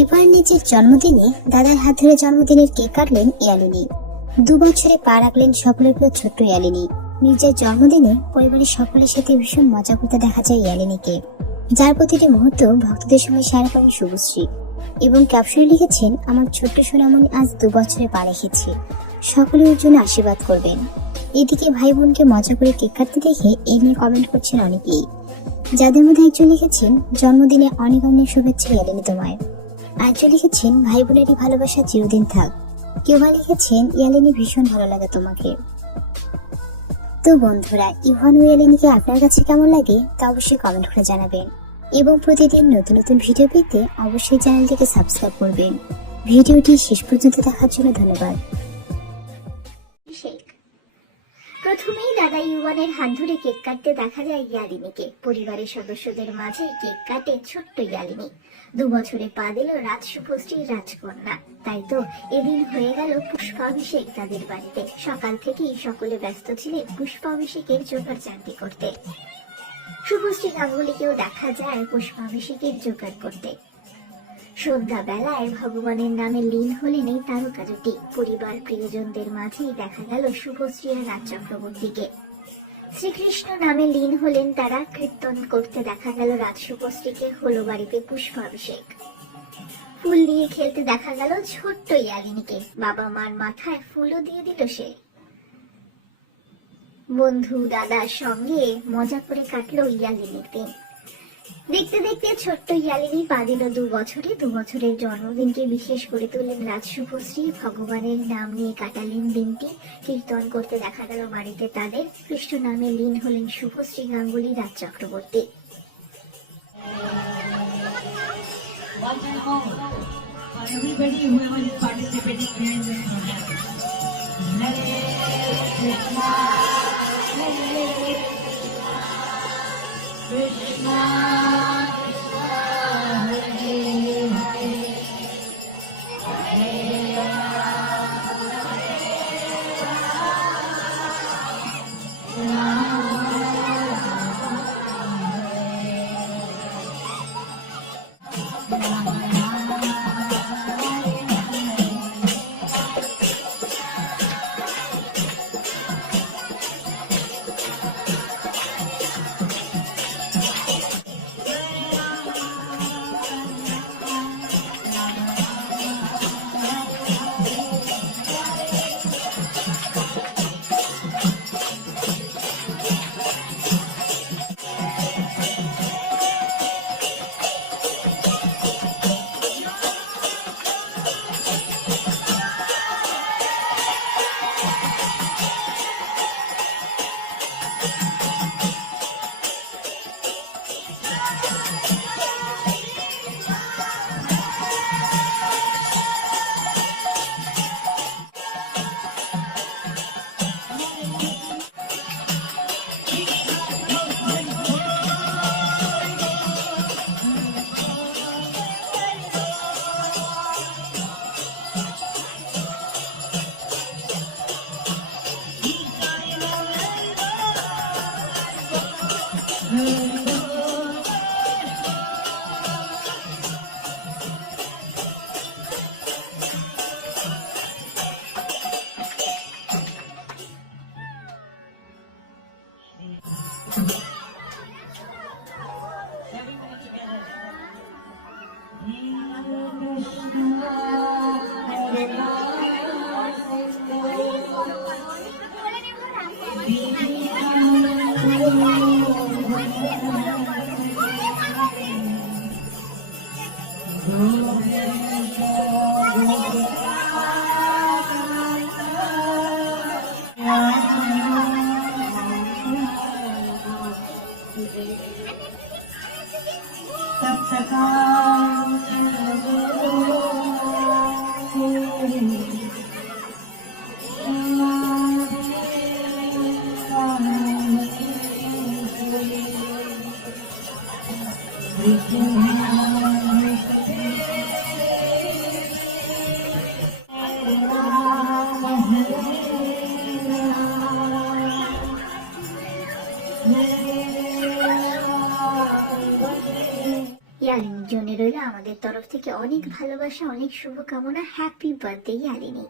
এবার নিজের জন্মদিনে দাদার হাত ধরে জন্মদিনের কেক কাটলেন ইয়ালিনী। 2 বছরে পা রাখলেন সকলের প্রিয় ছোট্ট ইয়ালিনী। নিজের জন্মদিনে পরিবারের সকলের সাথে ভীষণ মজা করতে দেখা যায় ইয়ালিনীকে, যার প্রতিটি মুহূর্ত ভক্তদের সঙ্গে শেয়ার করেন শুভশ্রী। এবং ক্যাপশনে লিখেছেন, আমার ছোট্ট সোনামণি আজ 2 বছরে পা রেখেছে, সকলে ওর জন্য আশীর্বাদ করবেন। এদিকে ভাই বোনকে মজা করে কেক কাটতে দেখে এই নিয়ে কমেন্ট করছেন অনেকেই, যাদের মধ্যে একজন লিখেছেন, জন্মদিনে অনেক অনেক শুভেচ্ছা ইয়ালিনী তোমায়। আরেকজন লিখেছেন, ভাই বোনেরই ভালোবাসা চিরদিন থাক। কেউ বা লিখেছেন, ইয়ালিনী ভীষণ ভালো লাগে তোমাকে। তো বন্ধুরা, ইভান ও ইয়ালিনীকে আপনার কাছে কেমন লাগে তা অবশ্যই কমেন্ট করে জানাবেন। এবং প্রতিদিন নতুন নতুন ভিডিও পেতে অবশ্যই চ্যানেলটিকে সাবস্ক্রাইব করবেন। ভিডিওটি শেষ পর্যন্ত দেখার জন্য ধন্যবাদ। প্রথমেই দাদা ইউয়ানের হাত ধরে কেক কাটতে দেখা যায় ইয়ালিনীকে। পরিবারের সদস্যদের মাঝে কেক কাটে ছোট্ট ইয়ালিনী। 2 বছরে পা দিল রাজ শুভশ্রীর রাজকন্যা। তাই তো এদিন হয়ে গেল পুষ্পাভিষেক তাদের বাড়িতে। সকাল থেকেই সকলে ব্যস্ত ছিলেন পুষ্পাভিষেকের জোগাড় জানতি করতে। শুভশ্রী গাঙ্গুলিকেও দেখা যায় পুষ্পাভিষেকের জোগাড় করতে। সন্ধ্যা বেলায় ভগবানের নামে লীন হলেন এই তারকা জুটি। পরিবার প্রিয়জনদের মাঝেই দেখা গেল শুভশ্রী আর রাজ চক্রবর্তীকে। শ্রীকৃষ্ণ নামে লীন হলেন তারা। কীর্তন করতে দেখা গেল রাজ শুভশ্রীকে। হলো বাড়িতে পুষ্পাভিষেক। ফুল নিয়ে খেলতে দেখা গেল ছোট্ট ইয়ালিনীকে। বাবা মার মাথায় ফুলও দিয়ে দিল সে। বন্ধু দাদার সঙ্গে মজা করে কাটলো ইয়ালিনীর দিন। দেখতে দেখতে ছোট্ট ইয়ালিনী পা দিল 2 বছরে। 2 বছরের জন্মদিনকে বিশেষ করে তুললেন রাজ শুভশ্রী। ভগবানের নাম নিয়ে কাটালেন দিনটি। কীর্তন করতে দেখা গেল বাড়িতে তাদের। কৃষ্ণ নামে লীন হলেন শুভশ্রী গাঙ্গুলি, রাজ চক্রবর্তী। জন্য রইল আমাদের তরফ থেকে অনেক ভালোবাসা, অনেক শুভকামনা। Happy birthday Yalini.